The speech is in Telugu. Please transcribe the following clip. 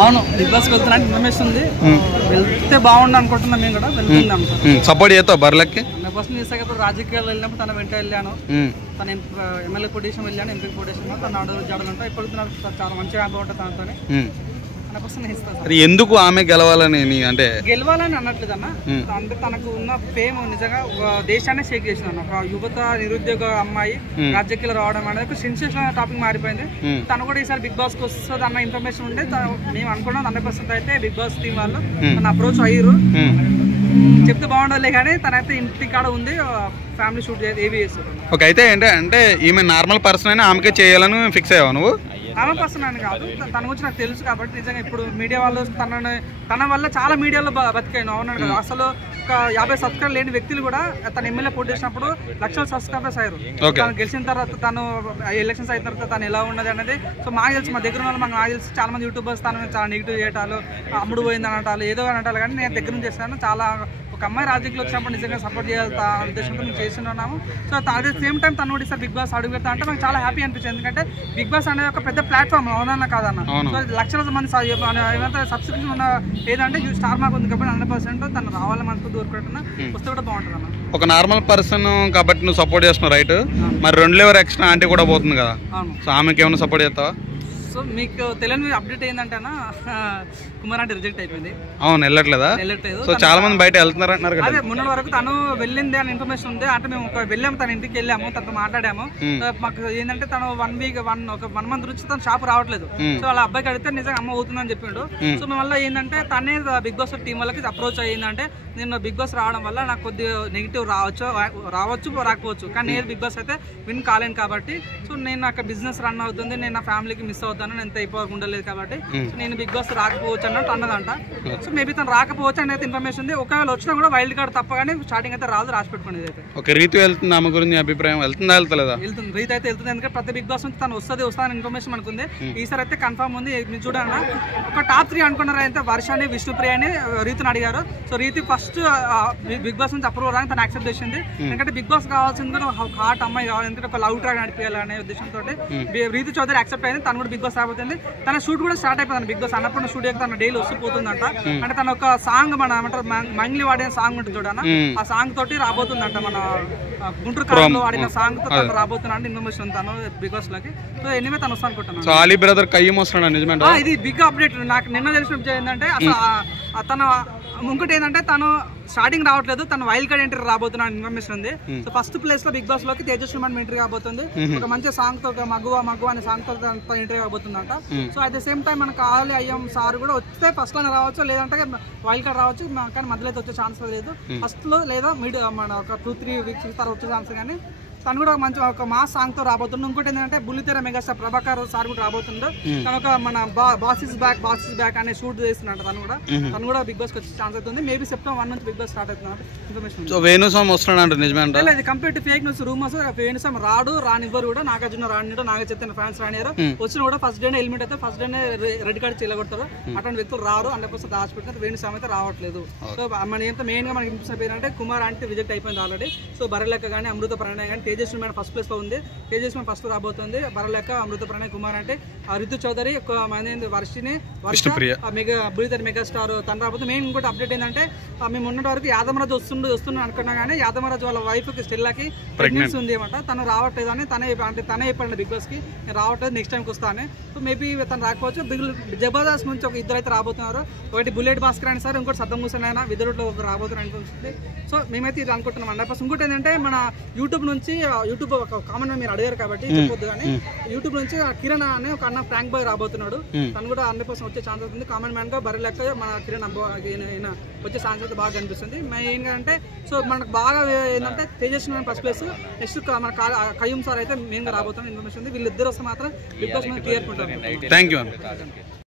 అవును బిగ్ బాస్ వెళ్తున్నట్టు ఇన్ఫర్మేషన్ ఉంది. వెళ్తే బాగుండు అనుకుంటున్నాం. మేము కూడా వెళ్తున్నాం. సపోర్ట్ చేస్తావు బర్రెలకి? ఫస్ట్ ఇప్పుడు రాజకీయాలు వెళ్ళినప్పుడు తన వెంట వెళ్ళాను. తన ఎమ్మెల్యే పొజిషన్ వెళ్ళాను, ఎంపీ పొజిషన్ తన అడుగు జాడదంతా ఇప్పుడు చాలా మంచిగా బాగుంటుంది తనతో. ఎందుకు ఆమె గెలవాలని అంటే గెలవాలని అనట్లేదు అన్న. అంటే తనకు ఉన్న ఫేమ్ నిజంగా దేశాన్ని షేక్ చేసింది అన్న. ఒక యువత నిరుద్యోగ అమ్మాయి రాజకీయాలు రావడం అనేది ఒక సెన్సేషన్ టాపిక్ మారిపోయింది. తను కూడా ఈసారి బిగ్ బాస్ కి వస్తుంది అన్న ఇన్ఫర్మేషన్ ఉంటే మేము అనుకున్నాం 100% అయితే బిగ్ బాస్ టీం వాళ్ళు తన అప్రోచ్ అయ్యారు. చెప్తే బాగుండదులే కానీ తనైతే ఇంటి కాడ ఉంది, ఫ్యామిలీ షూట్ ఏవి చేస్తారు. ఓకే, అయితే అంటే ఈమె నార్మల్ పర్సన్ అయినా ఆమెకే చేయాలని ఫిక్స్ అయ్యావు నువ్వు? ఆమె పర్సన్ అని కాదు, తన గురించి నాకు తెలుసు కాబట్టి. నిజంగా ఇప్పుడు మీడియా వాళ్ళు తన వల్ల చాలా మీడియాలో బతికాను. అవునాడు కదా. అసలు ఒక 50 సబ్స్క్రైబర్ లేని వ్యక్తులు కూడా తన ఎమ్మెల్యే పోటీ చేసినప్పుడు లక్షల సబ్స్క్రైబర్స్ అయ్యారు. తను గెలిచిన తర్వాత తను ఎలక్షన్స్ అయిన తర్వాత తను ఎలా ఉన్నది అనేది సో మాకు తెలుసు. మా దగ్గర ఉన్న నాకు తెలుసు చాలా మంది యూట్యూబర్స్ తను చాలా నెగిటివ్ చేయటాలు, అమ్ముడు పోయింది అనటాలు, ఏదో అనటాలు. కానీ నేను దగ్గర నుంచి చేస్తాను. చాలా ఒక అమ్మాయి రాజకీయాలు వచ్చినప్పుడు నిజంగా సపోర్ట్ చేయాలి ఉద్దేశంతో మేము చేస్తున్నాము. సో అదే సేమ్ టైం తను కూడా సార్ బిగ్ బాస్ అడుగు పెడతా అంటే మాకు చాలా హ్యాపీ అనిపించింది. ఎందుకంటే బిగ్ బాస్ అనేది ఒక పెద్ద ప్లాట్ఫామ్, అవునన్నా కాదన్న. సో లక్షల మంది ఏమైనా సబ్స్క్రిప్షన్ ఉన్న ఏదంటే స్టార్ మార్క్ ఉంది కాబట్టి 100% తను రావాలి మనకు దూరుకుంటున్నా వస్తే కూడా బాగుంటుంది అన్న. ఒక నార్మల్ పర్సన్ కాబట్టి నువ్వు సపోర్ట్ చేస్తున్నావు రైట్. మరి 2 లెవెల్ ఎక్స్ట్రా ఆంటీ కూడా పోతుంది కదా, సో ఆమెకి ఏమైనా సపోర్ట్ చేస్తావా? సో మీకు తెలియని అప్డేట్ ఏంటంటే కుమార్ అంటే రిజెక్ట్ అయిపోయింది. అవును, వెళ్ళట్లేదు. సో చాలా మంది బయట వెళ్తున్నారు అంటున్నారు కదా. అదే మొన్న వరకు తను వెళ్ళింది అని ఇన్ఫర్మేషన్ ఉంది. అంటే మేము వెళ్ళాము, తన ఇంటికి వెళ్ళాము, తనతో మాట్లాడాము. మాకు ఏంటంటే తను 1 వీక్ 1 month నుంచి తను షాప్ రావట్లేదు. సో వాళ్ళ అబ్బాయికి అడిగితే నిజంగా అమ్మ అవుతుందని చెప్పిండు. సో మేము వల్ల ఏంటంటే తనే బిగ్ బాస్ టీం వాళ్ళకి అప్రోచ్ అయ్యిందంటే నేను బిగ్ బాస్ రావడం వల్ల నాకు కొద్దిగా నెగిటివ్ రావచ్చు రాకపోవచ్చు, కానీ నేను బిగ్ బాస్ అయితే విన్ కాలేను కాబట్టి సో నేను అక్కడ బిజినెస్ రన్ అవుతుంది, నేను నా ఫ్యామిలీకి మిస్ అవుతాను, ఎంత అయిపోయి ఉండలేదు కాబట్టి నేను బిగ్ బాస్ రాకపోవచ్చు అన్నట్టు అన్నదంట. సో మేబీ తను రాకపోవచ్చు అనేది ఇన్ఫర్మేషన్ ఉంది. ఒకవేళ వచ్చినా కూడా వైల్డ్ కార్డ్ తప్ప కానీ స్టార్టింగ్ అయితే రాదు, రాసి పెట్టుకునేది అయితే. ఓకే, రీతి వెళ్తుంది ఆమె గురించి అభిప్రాయం? వెళ్తుందా వెళ్తలేదా? వెళ్తుంది, రీతి అయితే వెళ్తుంది. ఎందుకంటే ప్రతి బిగ్ బాస్ నుంచి తను వస్తుంది ఇన్ఫర్మేషన్ మనకు ఉంది. ఈసారి అయితే కన్ఫర్మ్ ఉంది. మీరు చూడండి ఒక టాప్ 3 అనుకున్నారు అయితే వర్షాన్ని, విష్ణుప్రియ అని రీతిని అడిగారు. సో రీతి ఫస్ట్ బిగ్ బాస్ నుంచి అప్రూవ్ అవ్వడానికి తను యాక్సెప్ట్ చేసింది. ఎందుకంటే బిగ్ బాస్ కావాల్సింది కూడా ఒక హాట్ అమ్మాయి కావాలి, ఎందుకంటే ఒక లవ్ ట్రాక్ నడిపించాలనే ఉద్దేశంతో రీతి చౌదరి యాక్సెప్ట్ అయింది. తను కూడా బిగ్ బాస్ రాబోతుంది. తన షూట్ కూడా స్టార్ట్ అయిపోతుంది. బిగ్ బాస్ అన్నప్పుడు షూట్ తన డైలీ వస్తుపోతుందంట. అంటే తన ఒక సాంగ్ మన ఏమంటారు మంగ్లీ వాడిన సాంగ్ ఉంటుంది చూడన్న, ఆ సాంగ్ తోటి రాబోతుందంట. మన గుంటూరు కాలంలో వాడిన సాంగ్ తో తను రాబోతున్నా అంటే ఇన్ఫర్మేషన్ తను బిగ్ బాస్ లోకి. సో ఎనివే తను వస్తా అనుకుంటున్నాను. సో అలీ బ్రదర్ కయ్యం వస్తున్నాడు నిజమేనా? ఇది బిగ్ అప్డేట్. నాకు నిన్న తెలిసిన విషయం ఏంటంటే అసలు తన ఇంకోటి ఏంటంటే తను స్టార్టింగ్ రావట్లేదు, తను వైల్డ్ కార్డ్ ఎంట్రీ రాబోతున్నా ఇన్ఫర్మేషన్ ఉంది. సో ఫస్ట్ ప్లేస్ లో బిగ్ బాస్ లోకి తేజస్వి మనం ఎంట్రీ కాబోతుంది. ఒక మంచి సాంగ్ తో మగువ అనే సాంగ్ తో ఎంట్రీ కాబోతుందంట. So at the same time మనకు కావాలి అయ్యం సార్ కూడా వస్తే ఫస్ట్ లోనే రావచ్చు, లేదంటే వైల్డ్ కార్డ్ రావచ్చు, కానీ మధ్యలో అయితే వచ్చే ఛాన్స్ లేదు. ఫస్ట్ లో లేదా మన ఒక 2-3 వీక్స్ తర్వాత వచ్చే ఛాన్స్. కానీ తను కూడా మంచి ఒక మాస్ సాంగ్ తో రాబోతుంది. ఇంకోటి ఏంటంటే బుల్లితెర మెగాస్టార్ ప్రభాకర్ సార్ కూడా రాబోతుందో. తను ఒక మన బాస్ ఇస్ బ్యాక్ అనే షూట్ చేస్తున్నట్టు తను కూడా బిగ్ బాస్ వచ్చే ఛాన్స్ అవుతుంది. మేబీ September 1 నుంచి బిగ్ బాస్ స్టార్ట్ అవుతున్నట్టు ఇన్ఫర్మేషన్. సో వేణుస్వామి వస్తున్నాడు నిజమేనా? లేదు, complete fake news rumours. Venu Swamy రానివ్వరు కూడా. నాగార్జున రానివ్వరు, నాగ చైతన్య ఫ్యాన్స్ రానివ్వరు. వచ్చిన కూడా ఫస్ట్ డేనే ఎలిమినేట్ అయితే ఫస్ట్ డేనే రెడ్ కార్డ్ చేయగొడతారు. అటువంటి వ్యక్తులు రారు. 100% దాచిపెట్టిన వేణుస్వామి అయితే రావట్లేదు. సో మన ఏంటో మెయిన్ గా మనకి ఇంప్రెస్ అయిపోయిందంటే కుమార్ అంటే రిజెక్ట్ అయిపోయింది ఆల్రెడీ. సో బర్రెలెక్క కానీ అమృత ప్రణయ్ కానీ తేజస్వి మేడం ఫస్ట్ ప్లేస్ లో ఉంది. తేజస్వి ఫస్ట్ రాబోతుంది. బర్రెలెక్క, అమృత ప్రణయ్, కుమార్ అంటే రితు చౌదరి, వర్షిని, బుల్లితెర మెగాస్టార్ తను రాబోతుంది. మెయిన్ ఇంకోటి అప్డేట్ ఏంటంటే మేము ఉన్నటి వరకు యాదమరాజు వస్తున్నా అనుకున్నా కానీ యాదమరాజు వాళ్ళ వైఫ్ కి స్టెల్లాకి ప్రెగ్నెన్సీ ఉంది అనమాట. తను రావట్లేదు అని తనే చెప్పండి బిగ్ బాస్ కి నేను రావట్లేదు, నెక్స్ట్ టైంకి వస్తాను. సో మేబీ తను రాకపోవచ్చు. జబర్దస్త్ నుంచి ఒక 2 అయితే రాబోతున్నారు. ఒకటి బుల్లెట్ భాస్కర్ అని సార్, ఇంకోటి సద్దం హుసేన్ అయినా విదరులో రాబోతున్నారు అనిపిస్తుంది. సో మేమైతే ఇది అనుకుంటున్నాం 100%. ఇంకోటి ఏంటంటే మన యూట్యూబ్ నుంచి ఒక కామన్ మీరు అడిగారు కాబట్టి చెప్పొద్దు కానీ యూట్యూబ్ నుంచి కిరణ్ అనే ఒక అన్న ఫ్రాంక్ బాయ్ రాబోతున్నాడు. తను కూడా 100% వచ్చే ఛాన్స్ అవుతుంది. కామన్ మ్యాన్ గా బర్రెలెక్క మన కిరణ్ వచ్చే ఛాన్స్ అయితే బాగా కనిపిస్తుంది. మెయిన్ గా అంటే సో మనకు బాగా ఏంటంటే తేజస్వి ఫస్ట్ ప్లేస్, నెక్స్ట్ మన కయ్యూమ్ సార్ అయితే మెయిన్ గా రాబోతున్న ఇన్ఫర్మేషన్ ఉంది. వీళ్ళిద్దరు వస్తే మాత్రం బిగ్ బాస్ మీద క్లియర్ ఉంటారు. Thank you.